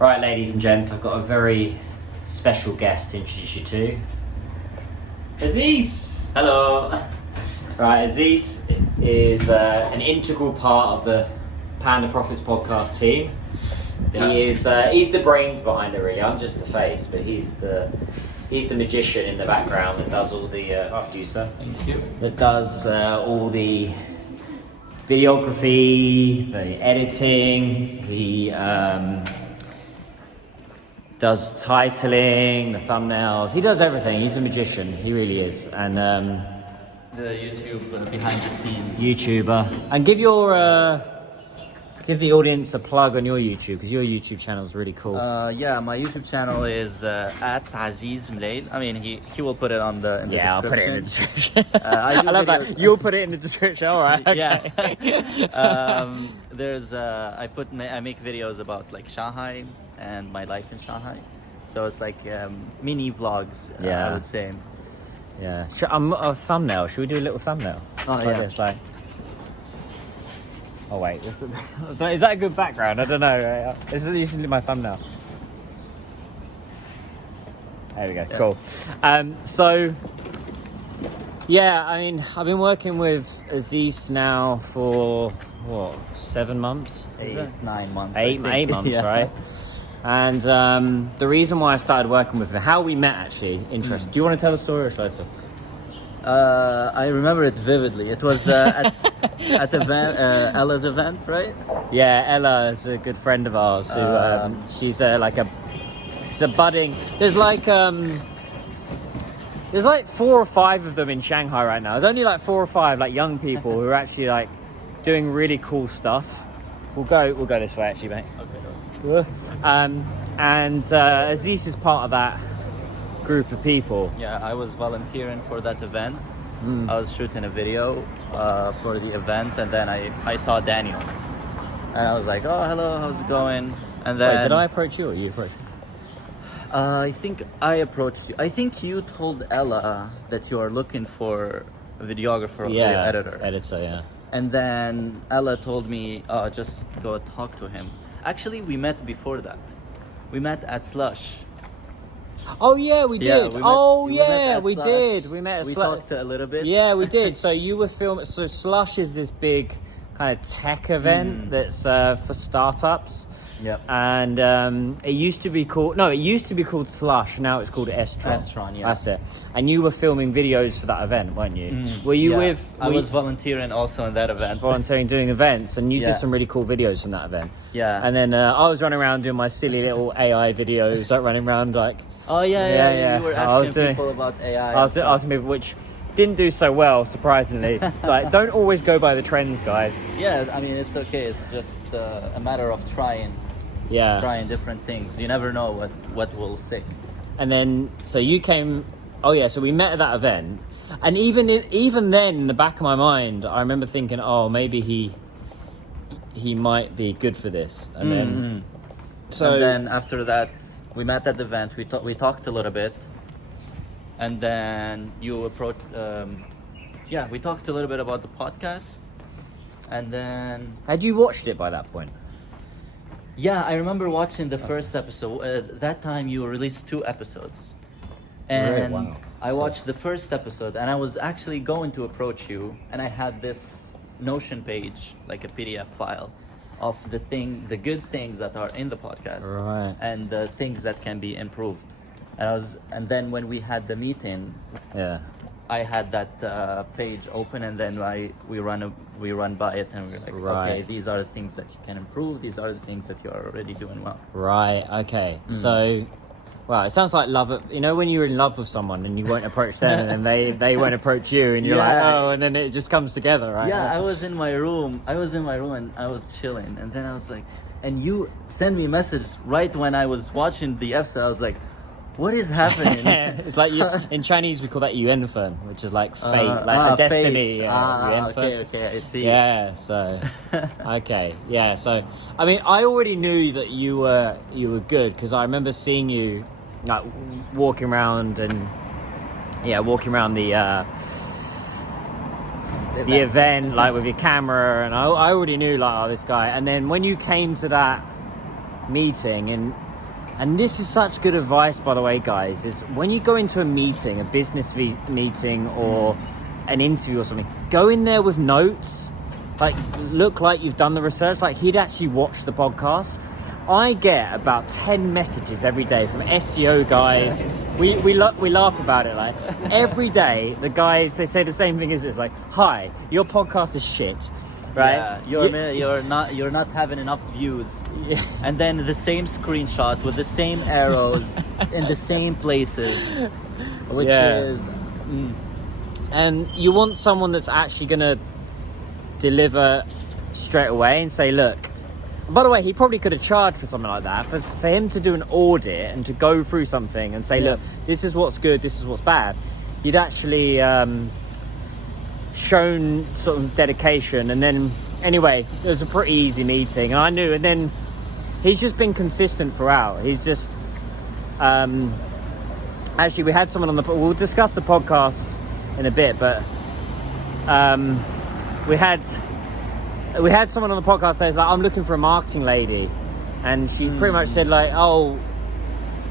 Right, ladies and gents, I've got a very special guest to introduce you to. Aziz! Hello! Right, Aziz is an integral part of the Panda Profits podcast team. Yeah. He's the brains behind it, really. I'm just the face, but he's the magician in the background that does all the after you, sir. Thank you. That does all the videography, the editing, the does titling, the thumbnails. He does everything. He's a magician. He really is. And The YouTube behind the scenes. YouTuber. And give the audience a plug on your YouTube, because your YouTube channel is really cool. Yeah, my YouTube channel is at Aziz Mlail. I mean, he will put it in the description. I'll put it in the description. I love that. You'll put it in the description. All right. Okay. Yeah. I make videos about like Shanghai and my life in Shanghai. So it's like mini vlogs, I would say. Yeah. A thumbnail. Should we do a little thumbnail? Oh, it's yeah. Like this, like... Oh wait, is that a good background? I don't know. Right? This is usually my thumbnail. There we go. Yeah. Cool. So, yeah, I mean, I've been working with Aziz now for what, 7 months? 9 months. Eight months, Yeah. right? And the reason why I started working with him, how we met, actually, interesting. Do you want to tell the story or shall I tell? I remember it vividly. It was at Ella's event, right? Yeah, Ella is a good friend of ours. Who she's she's a budding. There's like 4 or 5 of them in Shanghai right now. There's only like 4 or 5 like young people who are actually like doing really cool stuff. We'll go this way actually, mate. Okay. And Aziz is part of that group of people. Yeah, I was volunteering for that event. I was shooting a video for the event, and then I saw Daniel, and I was like, "Oh, hello, how's it going?" And then Wait, did I approach you or you approached me? I think I approached you. I think you told Ella that you are looking for a videographer or editor. Yeah. And then Ella told me, just go talk to him. Actually, we met before that. We met at Slush. Oh yeah, we did. We did. We met at We Slush. talked a little bit. Yeah, we did. So you were filming. So Slush is this big kind of tech event that's for startups. Yeah. And it used to be called Slush. Now it's called Estron. Estron, yeah. That's it. And you were filming videos for that event, weren't you? Were you with? I was volunteering also in that event. Volunteering, doing events, and you Yeah. did some really cool videos from that event. Yeah. And then I was running around doing my silly little AI videos, like running around like. Oh yeah. You were I was asking doing- people about AI. I was asking people, which didn't do so well, surprisingly. Like, don't always go by the trends, guys. Yeah, I mean it's okay. It's just a matter of trying different things. You never know what will stick. And then, so you came. Oh yeah, so we met at that event, and even then, in the back of my mind, I remember thinking, oh, maybe he might be good for this. And then, And then after that, we met at the event. We talked a little bit, and then you approached. We talked a little bit about the podcast, and then had you watched it by that point? yeah, I remember watching the first episode. That time you released 2 episodes, and Really? Wow. I watched the first episode, and I was actually going to approach you, and I had this Notion page, like a PDF file, of the good things that are in the podcast, Right. and the things that can be improved. And then when we had the meeting, Yeah. I had that page open, and then we run by it, and we were like, Right. okay, these are the things that you can improve. These are the things that you are already doing well. Right. Okay. So, well, it sounds like love. You know, when you're in love with someone and you won't approach them, and then they won't approach you, and you're like, Yeah. oh, and then it just comes together, right? Yeah, I was in my room. And I was chilling, and then I was like, and you sent me a message right when I was watching the episode. I was like, what is happening? It's like in Chinese we call that yuanfen, which is like fate, like a destiny. Fate. Yuanfen. Okay, I see. Yeah. So, okay. Yeah. So, I mean, I already knew that you were good because I remember seeing you like walking around the event like with your camera, and I already knew like, oh, this guy. And then when you came to that meeting, and And this is such good advice, by the way, guys, is when you go into a meeting, a business meeting or an interview or something, go in there with notes, like look like you've done the research, like he'd actually watched the podcast. I get about 10 messages every day from SEO guys. We laugh about it, like every day the guys, they say the same thing as it's like, hi, your podcast is shit. Right, yeah, you're not having enough views, and then the same screenshot with the same arrows in the same places, which is, and you want someone that's actually gonna deliver straight away and say, look. By the way, he probably could have charged for something like that. For him to do an audit and to go through something and say, look, this is what's good, this is what's bad. You'd actually shown sort of dedication. And then, anyway, it was a pretty easy meeting. And I knew, and then he's just been consistent throughout. He's just, actually, we had someone on we'll discuss the podcast in a bit, but we had someone on the podcast that was like, I'm looking for a marketing lady, and she pretty much said like, oh,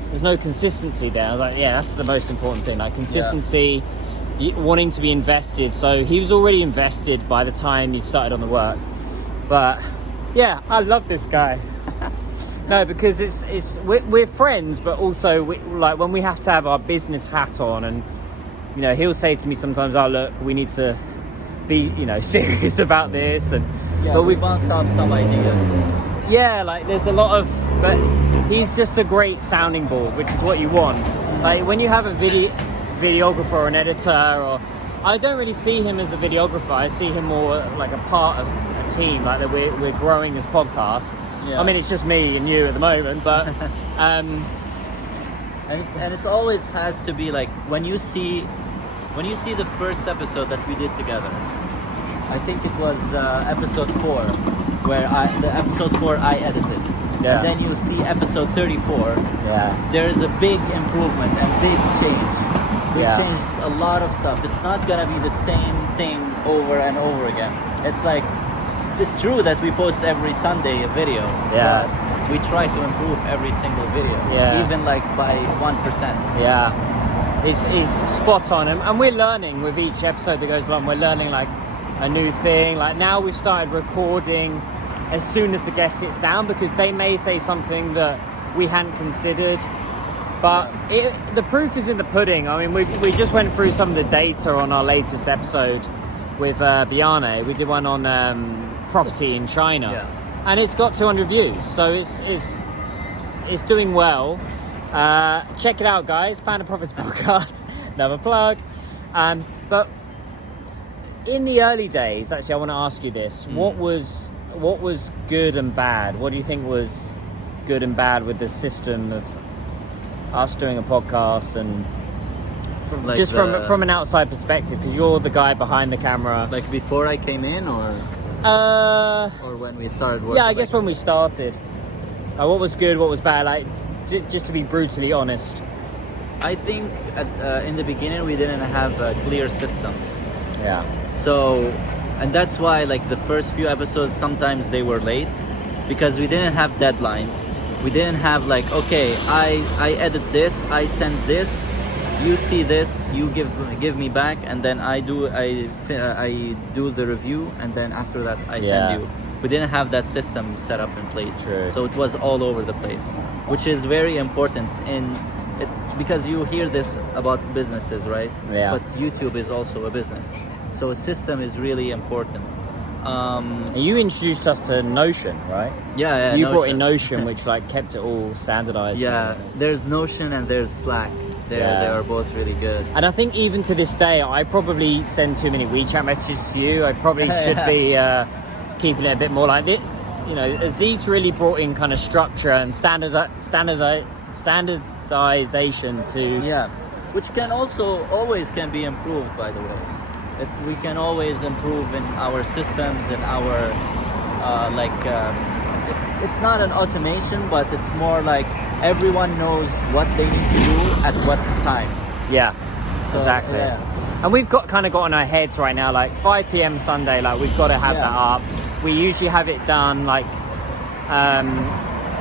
there's no consistency there. I was like, yeah, that's the most important thing, like consistency, wanting to be invested. So he was already invested by the time he started on the work. But yeah, I love this guy. No, because we're friends, but also like when we have to have our business hat on, and you know, he'll say to me sometimes, oh look, we need to be, you know, serious about this, and but we bounced off some ideas. Yeah, like there's a lot of, but he's just a great sounding board, which is what you want. Like when you have a videographer or an editor, or I don't really see him as a videographer. I see him more like a part of a team, like that we're growing this podcast. I mean, it's just me and you at the moment, but and it always has to be like when you see the first episode that we did together. I think it was episode 4, where episode 4 I edited. And then you see episode 34. There's a big improvement and big change. We changed a lot of stuff. It's not gonna be the same thing over and over again. It's like, it's true that we post every Sunday a video. But we try to improve every single video. Even like by 1%. It's spot on, and we're learning with each episode that goes along. We're learning like a new thing. Like now we've started recording as soon as the guest sits down, because they may say something that we hadn't considered. But the proof is in the pudding. I mean, we just went through some of the data on our latest episode with Biane. We did one on property in China, and it's got 200 views. So it's doing well. Check it out, guys. Panda Profits Podcast. Another plug. But in the early days, actually, I want to ask you this: what was good and bad? What do you think was good and bad with the system of us doing a podcast, and from an outside perspective, because you're the guy behind the camera? Like before I came in, or when we started working? Yeah, I guess when we started. What was good? What was bad? Like, just to be brutally honest. I think in the beginning we didn't have a clear system. So, and that's why like the first few episodes sometimes they were late, because we didn't have deadlines. We didn't have like, okay, I edit this, I send this, you see this, you give me back, and then I do the review, and then after that I send you. We didn't have that system set up in place. So it was all over the place, which is very important because you hear this about businesses, right? But YouTube is also a business, so a system is really important. You introduced us to Notion, right? Yeah, you Notion. brought in Notion, which like kept it all standardized. There's Notion and there's Slack. They are both really good. And I think even to this day, I probably send too many WeChat messages to you. I probably should be keeping it a bit more like this. You know, Aziz really brought in kind of structure and standardization to... which can also always can be improved, by the way. We can always improve in our systems, in our it's not an automation, but it's more like everyone knows what they need to do at what time. Exactly. And we've got on our heads right now, like 5 p.m. Sunday, like we've got to have that up. We usually have it done like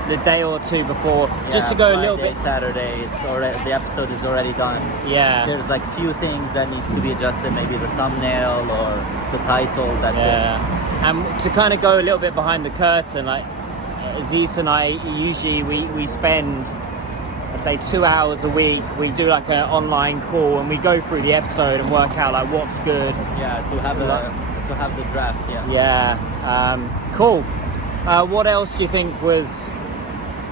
the day or two before, just to go Friday, a little bit. Saturday, it's already, the episode is already done. Yeah. There's like few things that needs to be adjusted, maybe the thumbnail or the title. That's it. And to kind of go a little bit behind the curtain, like Aziz and I usually we spend, I'd say, 2 hours a week. We do like an online call and we go through the episode and work out like what's good. Yeah, to have the draft. Yeah. Yeah. Cool. What else do you think was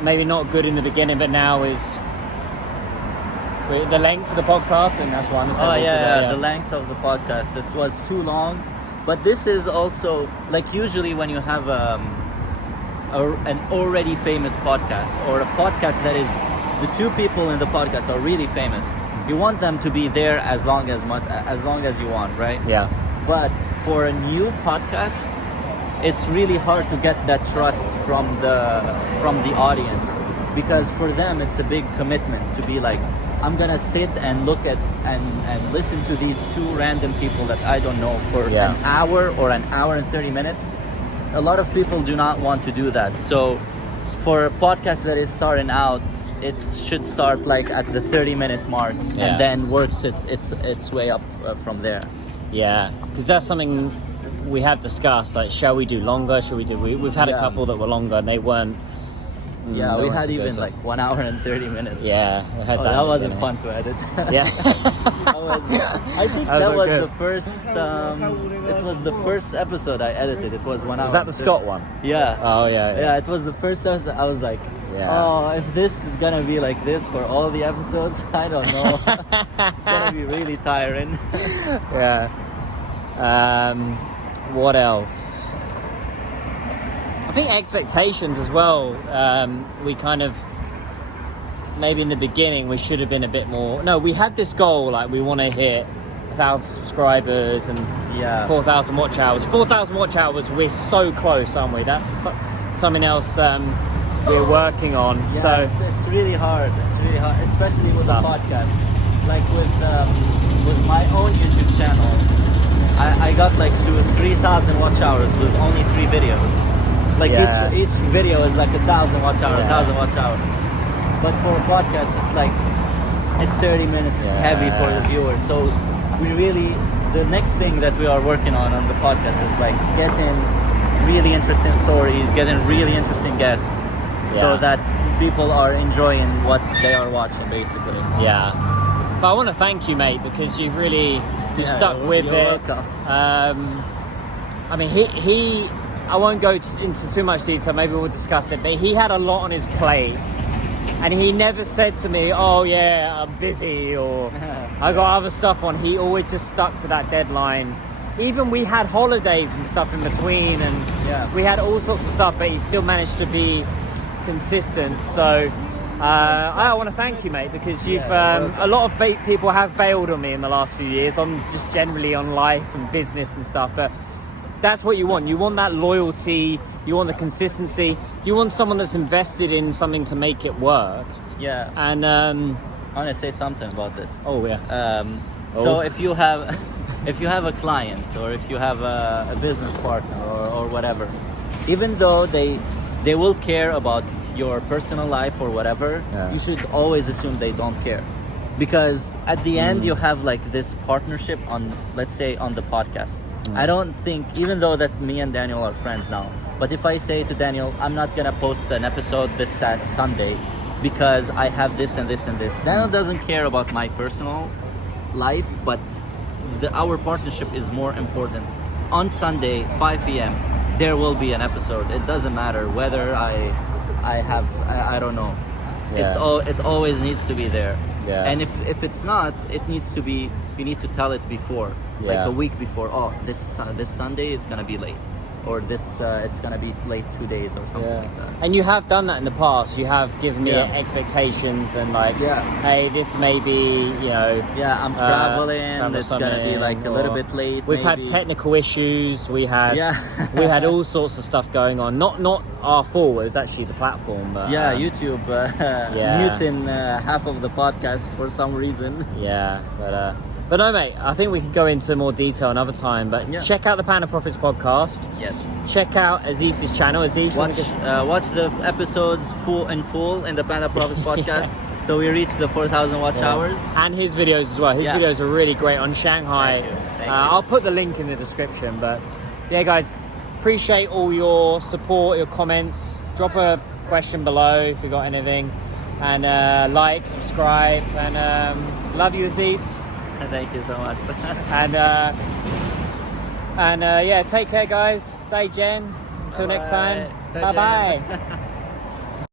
maybe not good in the beginning, but now is the length of the podcast? And that's one. The length of the podcast. It was too long, but this is also like usually when you have an already famous podcast or a podcast that is the two people in the podcast are really famous. You want them to be there as long as you want, right? Yeah. But for a new podcast, it's really hard to get that trust from the audience, because for them it's a big commitment to be like, I'm gonna sit and look at and listen to these two random people that I don't know for an hour or an hour and 30 minutes. A lot of people do not want to do that. So for a podcast that is starting out, it should start like at the 30-minute mark and then works its way up from there. Yeah, because that's something we have discussed. Like, shall we do longer? Shall we do? We've had a couple that were longer and they weren't. We had even like 1 hour and 30 minutes. Yeah, we had that wasn't fun to edit. Yeah, I think that was the first. It was the first episode I edited. It was 1 hour. Was that the Scott one? Yeah. Oh yeah. Yeah, it was the first episode. I was like, oh, if this is gonna be like this for all the episodes, I don't know. It's gonna be really tiring. Yeah. What else? I think expectations as well. We kind of, maybe in the beginning we should have been a bit more. No, we had this goal, like we want to hit 1,000 subscribers and 4,000 watch hours. 4,000 watch hours, we're so close, aren't we? That's something else we're working on. Yeah, so it's really hard. It's really hard, especially with the podcast. Like with my own YouTube channel, I got like to 3,000 watch hours with only 3 videos. Like each video is like 1,000 watch hours, 1,000 watch hours. But for a podcast, it's like it's 30 minutes. It's heavy for the viewer. So we really, the next thing that we are working on the podcast is like getting really interesting stories, getting really interesting guests, so that people are enjoying what they are watching, basically. Yeah. But I want to thank you, mate, because you've stuck with it. Welcome. I mean, he I won't go into too much detail, maybe we'll discuss it, but he had a lot on his plate and he never said to me, oh yeah, I'm busy or I got other stuff on. He always just stuck to that deadline. Even we had holidays and stuff in between and we had all sorts of stuff, but he still managed to be consistent. So I want to thank you, mate, because you've a lot of people have bailed on me in the last few years on just generally on life and business and stuff, but that's what you want. You want that loyalty, you want the consistency, you want someone that's invested in something to make it work. Yeah. And I want to say something about this. Oh yeah. So if you have a client or if you have a business partner or whatever, even though they will care about your personal life or whatever, you should always assume they don't care, because at the end you have like this partnership on, let's say, on the podcast. I don't think, even though that me and Daniel are friends now, but if I say to Daniel, I'm not gonna post an episode this Sunday because I have this and this and this, Daniel doesn't care about my personal life, but our partnership is more important. On Sunday 5 p.m. there will be an episode. It doesn't matter whether I don't know. It always needs to be there. And if it's not, it needs to be, you need to tell it before, like a week before. Oh, this Sunday it's gonna be late, or this it's gonna be late 2 days or something like that. And you have done that in the past. You have given me expectations and like, hey, this may be, I'm traveling. It's gonna be like a little bit late. We've had technical issues. We had we had all sorts of stuff going on. Not our fault. It was actually the platform. But, YouTube muting half of the podcast for some reason. Yeah, but But no, mate, I think we can go into more detail another time. But Yeah. check out the Panda Profits podcast. Yes. Check out Aziz's channel. Aziz, Watch the episodes full in the Panda Profits podcast. So we reached the 4,000 watch hours. and his videos as well. His Yeah. videos are really great on Shanghai. Thank you. Thank you. I'll put the link in the description. But yeah, guys, appreciate all your support, your comments. Drop a question below if you got anything, and like, subscribe, and love you, Aziz. Thank you so much. And yeah, take care, guys. Say Jen. Until next time. Bye-bye. Bye bye.